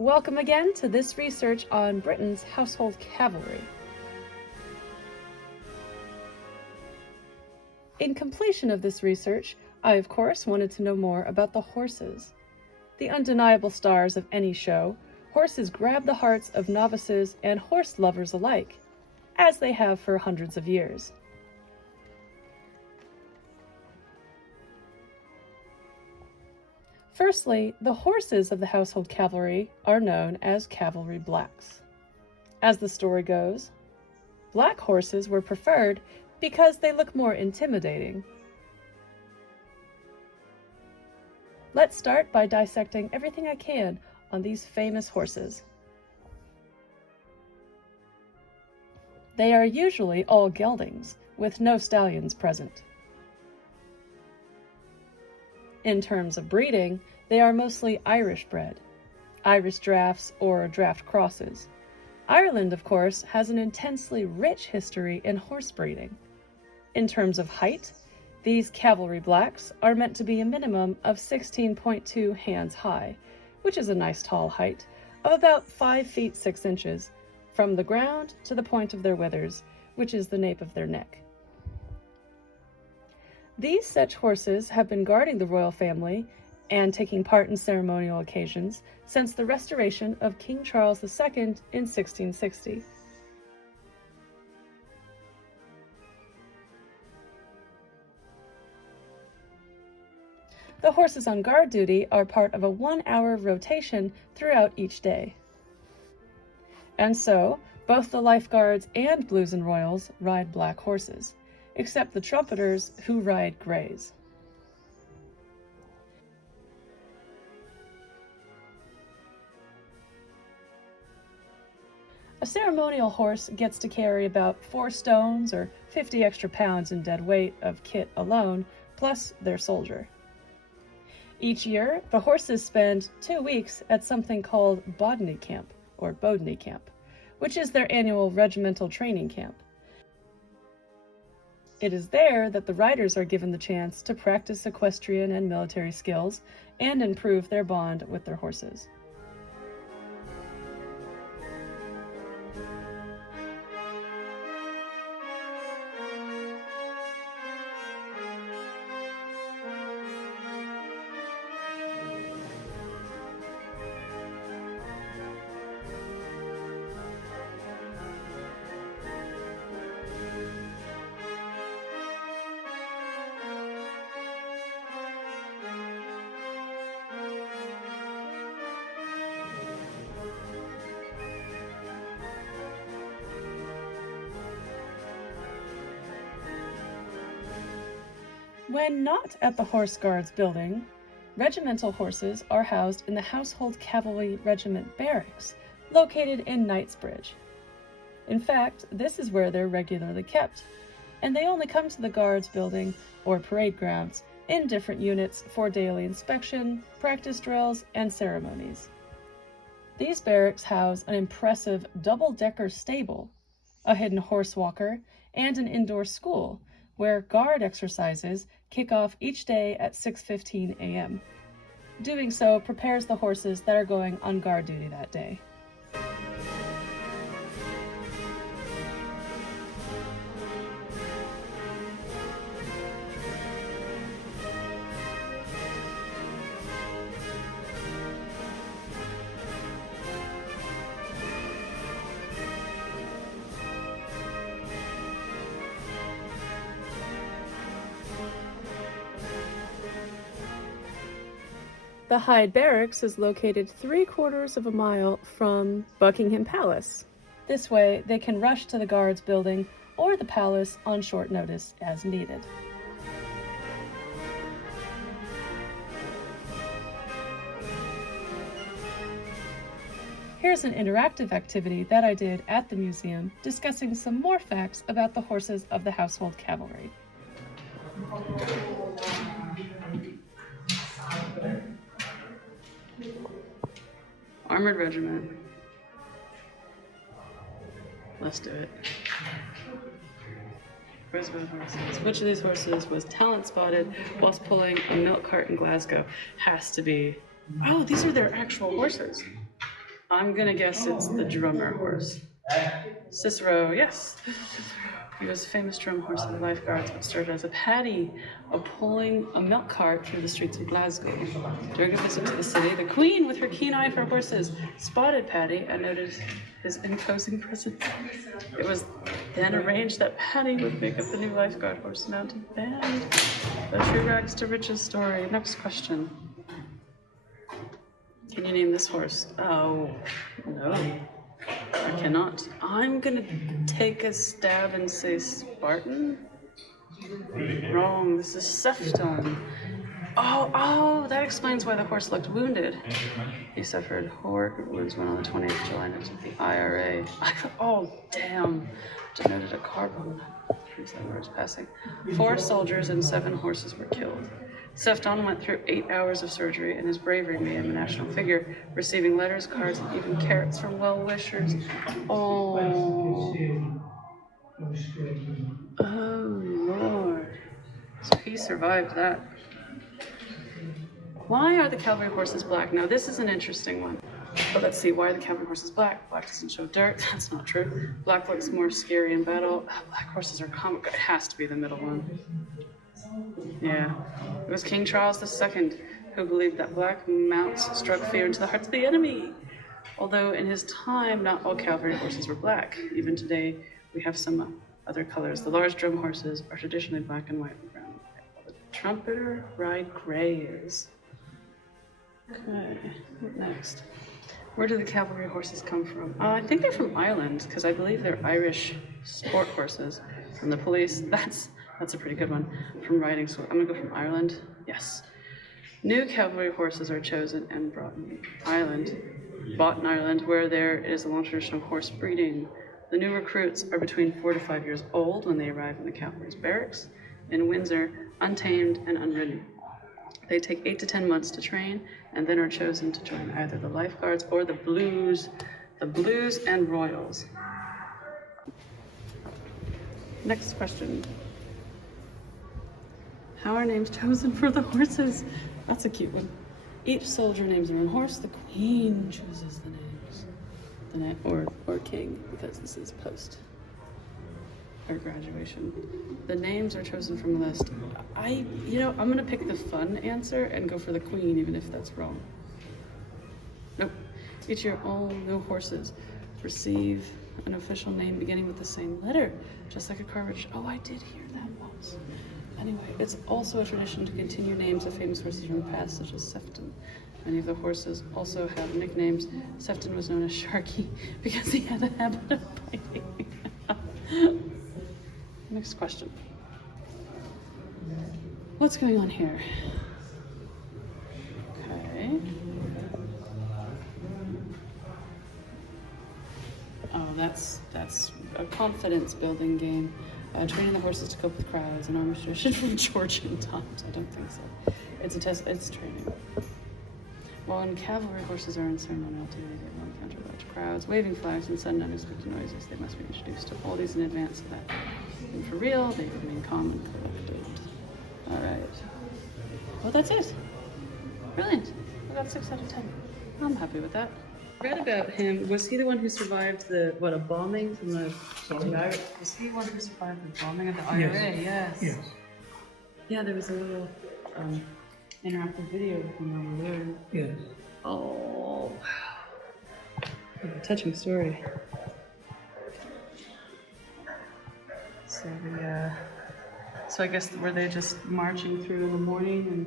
Welcome again to this research on Britain's household cavalry. In completion of this research, I of course wanted to know more about the horses. The undeniable stars of any show, horses grab the hearts of novices and horse lovers alike, as they have for hundreds of years. Firstly, the horses of the household cavalry are known as cavalry blacks. As the story goes, black horses were preferred because they look more intimidating. Let's start by dissecting everything I can on these famous horses. They are usually all geldings, with no stallions present. In terms of breeding, they are mostly Irish bred, Irish draughts or draft crosses. Ireland, of course, has an intensely rich history in horse breeding. In terms of height, these cavalry blacks are meant to be a minimum of 16.2 hands high, which is a nice tall height of about 5 feet 6 inches, from the ground to the point of their withers, which is the nape of their neck. These such horses have been guarding the royal family and taking part in ceremonial occasions since the restoration of King Charles II in 1660. The horses on guard duty are part of a 1-hour rotation throughout each day. And so, both the lifeguards and Blues and Royals ride black horses, except the trumpeters who ride grays. A ceremonial horse gets to carry about 4 stones or 50 extra pounds in dead weight of kit alone, plus their soldier. Each year, the horses spend 2 weeks at something called Bodney Camp, or Bodney Camp, which is their annual regimental training camp. It is there that the riders are given the chance to practice equestrian and military skills and improve their bond with their horses. When not at the Horse Guards building, regimental horses are housed in the Household Cavalry Regiment Barracks, located in Knightsbridge. In fact, this is where they're regularly kept, and they only come to the Guards building or parade grounds in different units for daily inspection, practice drills, and ceremonies. These barracks house an impressive double-decker stable, a hidden horse walker, and an indoor school, where guard exercises kick off each day at 6:15 a.m. Doing so prepares the horses that are going on guard duty that day. The Hyde Barracks is located 3/4 of a mile from Buckingham Palace. This way, they can rush to the Guards building or the palace on short notice as needed. Here's an interactive activity that I did at the museum discussing some more facts about the horses of the household cavalry. Armored regiment. Let's do it. Roosevelt horses. Which of these horses was talent spotted whilst pulling a milk cart in Glasgow? Has to be. Oh, these are their actual horses. I'm gonna guess it's the drummer horse. Cicero, yes. He was a famous drum horse of the lifeguards, but started as a paddy of pulling a milk cart through the streets of Glasgow. During a visit to the city, the Queen, with her keen eye for horses, spotted Paddy and noted his imposing presence. It was then arranged that Paddy would make up the new lifeguard horse mounted band. A true rags to riches story. Next question. Can you name this horse? Oh, no. I cannot. I'm gonna take a stab and say Spartan. Wrong. This is Sefton. Oh, that explains why the horse looked wounded. He suffered horrific wounds when on the 20th of July into the IRA. Oh, damn. Denoted a car bomb. 37 hours passing. 4 soldiers and 7 horses were killed. Sefton went through 8 hours of surgery, and his bravery made him a national figure, receiving letters, cards, and even carrots from well-wishers. Oh, Lord. So he survived that. Why are the cavalry horses black? Now, this is an interesting one. But let's see, why are the cavalry horses black? Black doesn't show dirt. That's not true. Black looks more scary in battle. Black horses are comic. It has to be the middle one. Yeah. It was King Charles II who believed that black mounts struck fear into the hearts of the enemy. Although in his time, not all cavalry horses were black. Even today, we have some other colors. The large drum horses are traditionally black and white and brown. While the trumpeter ride grays. Okay, what next? Where do the cavalry horses come from? I think they're from Ireland, because I believe they're Irish sport horses. From the police, that's a pretty good one. From riding school, I'm gonna go from Ireland. Yes. New cavalry horses are chosen and brought in Ireland, where there is a long tradition of horse breeding. The new recruits are between 4 to 5 years old when they arrive in the cavalry's barracks in Windsor, untamed and unridden. They take 8 to 10 months to train, and then are chosen to join either the lifeguards or the Blues and Royals. Next question. How are names chosen for the horses? That's a cute one. Each soldier names their own horse. The Queen chooses the names. Or king, because this is post or graduation. The names are chosen from a list. I'm gonna pick the fun answer and go for the Queen, even if that's wrong. Nope. Each year, all new horses receive an official name beginning with the same letter, just like a car registration. Oh, I did hear that once. Anyway, it's also a tradition to continue names of famous horses from the past, such as Sefton. Many of the horses also have nicknames. Sefton was known as Sharky because he had a habit of biting. Next question. What's going on here? Okay. Oh, that's a confidence building game. Training the horses to cope with crowds, an army tradition from Georgian times. I don't think so. It's a test. It's training. When cavalry horses are in ceremonial duty, they will encounter large crowds, waving flags, and sudden unexpected noises. They must be introduced to all these in advance so that, and for real, they remain calm and collected. All right. Well, that's it. Brilliant. I got 6 out of 10. I'm happy with that. I read about him. Was he the one who survived a bombing from the IRA? Was he the one who survived the bombing of the IRA? Yes. Yeah, there was a little interactive video of him over there. Yes. Oh, wow. A touching story. So I guess were they just marching through in the morning and?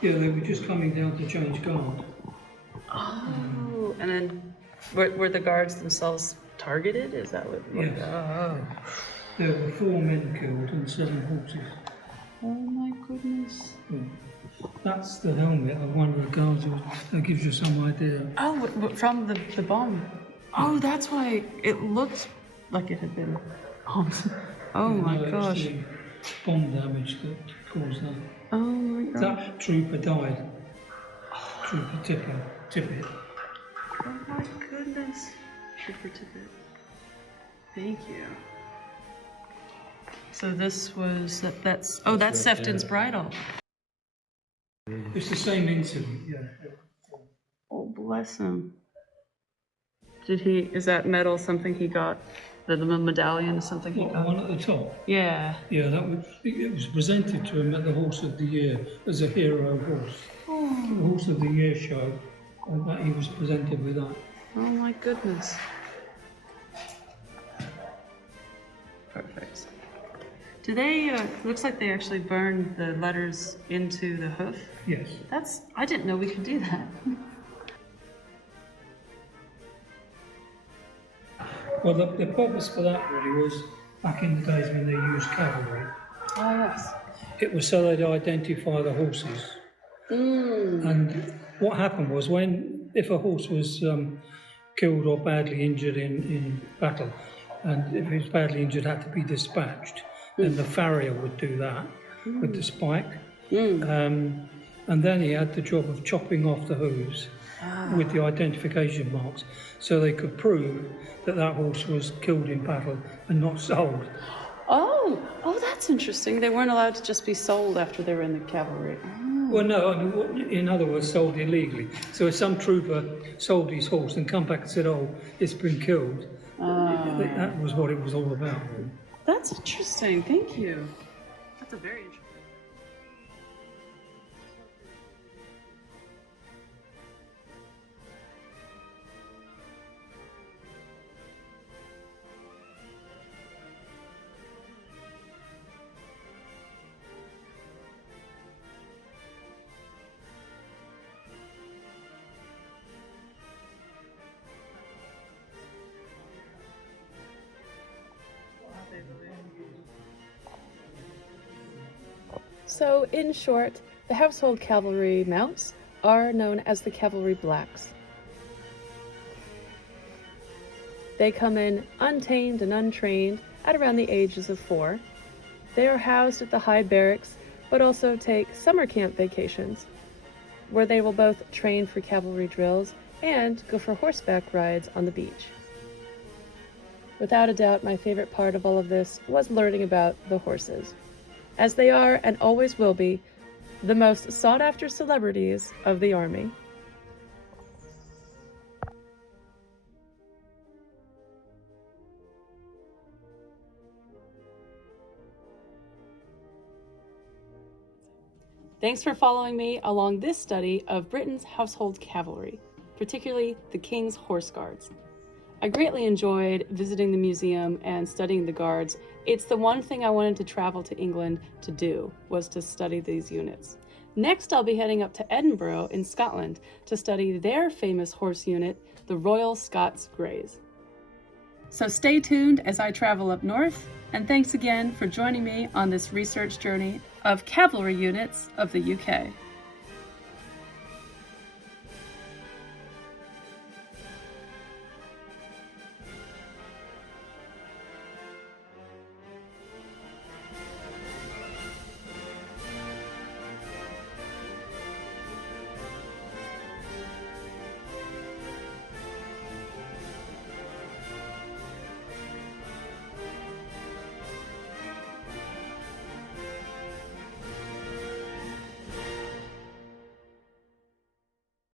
Yeah, they were just coming down to change guard. Oh, and then were the guards themselves targeted? Is that what? Yes. Oh. There were 4 men killed and 7 horses. Oh my goodness. Yeah. That's the helmet of one of the guards. That gives you some idea. Oh, from the bomb. Oh, that's why it looked like it had been bombed. Oh my gosh. It's the bomb damage that caused that. Oh my gosh. That trooper died. Trooper Tippett. Oh my goodness. Trooper Tippett. Thank you. So this was that's Sefton's bridle. It's the same incident, yeah. Oh, bless him. Is that medal something he got? The medallion is something he What, the got? one at the top? Yeah. Yeah, it was presented to him at the Horse of the Year as a hero horse. The Horse of the Year show, and that he was presented with that. Oh my goodness. Perfect. Do they, looks like they actually burned the letters into the hoof. Yes. I didn't know we could do that. Well, the purpose for that really was back in the days when they used cavalry. Oh, yes. It was so they'd identify the horses. And what happened was if a horse was killed or badly injured in battle, and if he was badly injured had to be dispatched, then the farrier would do that with the spike. And then he had the job of chopping off the hooves with the identification marks so they could prove that that horse was killed in battle and not sold. Oh, that's interesting. They weren't allowed to just be sold after they were in the cavalry. Well, no, I mean, in other words, sold illegally. So if some trooper sold his horse and come back and said, oh, it's been killed, that was what it was all about. That's interesting. Thank you. That's a very interesting. So, in short, the household cavalry mounts are known as the Cavalry Blacks. They come in untamed and untrained at around the ages of 4. They are housed at the high barracks, but also take summer camp vacations, where they will both train for cavalry drills and go for horseback rides on the beach. Without a doubt, my favorite part of all of this was learning about the horses, as they are and always will be the most sought-after celebrities of the Army. Thanks for following me along this study of Britain's household cavalry, particularly the King's Horse Guards. I greatly enjoyed visiting the museum and studying the guards. It's the one thing I wanted to travel to England to do, was to study these units. Next, I'll be heading up to Edinburgh in Scotland to study their famous horse unit, the Royal Scots Greys. So stay tuned as I travel up north, and thanks again for joining me on this research journey of cavalry units of the UK.